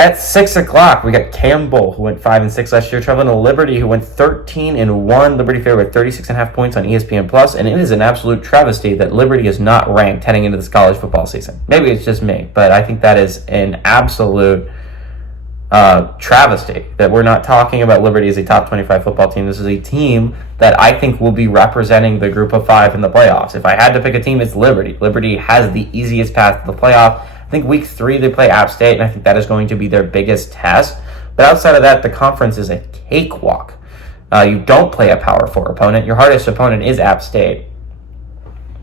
At 6 o'clock, we got Campbell, who went 5-6 last year, traveling to Liberty, who went 13-1. Liberty favored with 36.5 points on ESPN+, and it is an absolute travesty that Liberty is not ranked heading into this college football season. Maybe it's just me, but I think that is an absolute travesty that we're not talking about Liberty as a top 25 football team. This is a team that I think will be representing the group of 5 in the playoffs. If I had to pick a team, it's Liberty. Liberty has the easiest path to the playoff. I think week 3 they play App State, and I think that is going to be their biggest test. But outside of that, the conference is a cakewalk. You don't play a Power 4 opponent. Your hardest opponent is App State.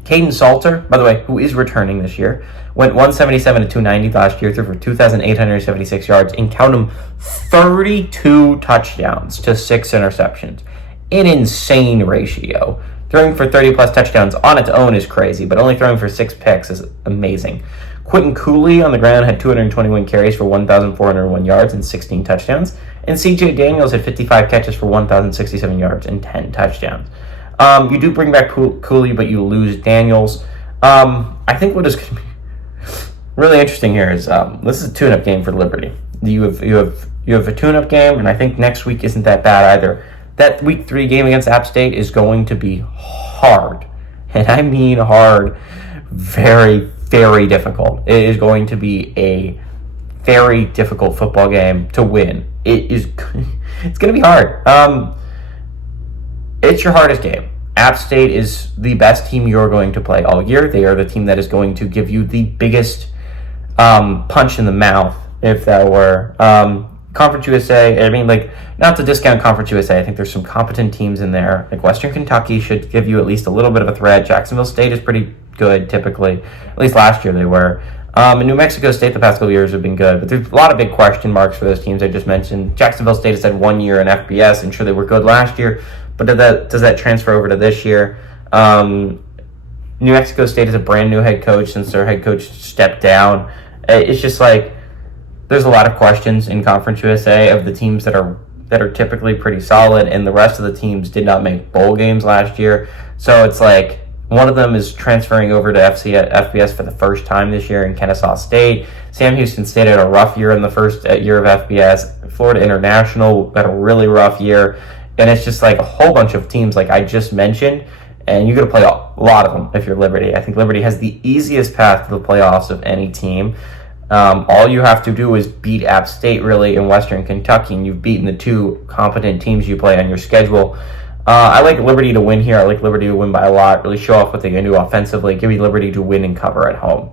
Caden Salter, by the way, who is returning this year, went 177-290 last year, threw for 2,876 yards, and count them 32 touchdowns to 6 interceptions. An insane ratio. Throwing for 30-plus touchdowns on its own is crazy, but only throwing for 6 picks is amazing. Quentin Cooley on the ground had 221 carries for 1,401 yards and 16 touchdowns. And C.J. Daniels had 55 catches for 1,067 yards and 10 touchdowns. You do bring back Cooley, but you lose Daniels. I think what is going to be really interesting here is this is a tune-up game for Liberty. You have a tune-up game, and I think next week isn't that bad either. That week 3 game against App State is going to be hard, and I mean hard, very, very difficult. It is going to be a very difficult football game to win. It's going to be hard. It's your hardest game. App State is the best team you're going to play all year. They are the team that is going to give you the biggest punch in the mouth, if that were. Conference USA, I mean, like, not to discount Conference USA. I think there's some competent teams in there. Like, Western Kentucky should give you at least a little bit of a threat. Jacksonville State is pretty good, typically. At least last year they were. And New Mexico State the past couple years have been good. But there's a lot of big question marks for those teams I just mentioned. Jacksonville State has had 1 year in FBS, and sure, they were good last year. But does that transfer over to this year? New Mexico State is a brand new head coach since their head coach stepped down. It's just like there's a lot of questions in Conference USA of the teams that are typically pretty solid, and the rest of the teams did not make bowl games last year. So it's like one of them is transferring over to FBS for the first time this year in Kennesaw State. Sam Houston State had a rough year in the first year of FBS. Florida International had a really rough year. And it's just like a whole bunch of teams like I just mentioned, and you're going to play a lot of them if you're Liberty. I think Liberty has the easiest path to the playoffs of any team. All you have to do is beat App State, really, in Western Kentucky, and you've beaten the 2 competent teams you play on your schedule. I like Liberty to win here. I like Liberty to win by a lot, really show off what they can do offensively, give you Liberty to win and cover at home.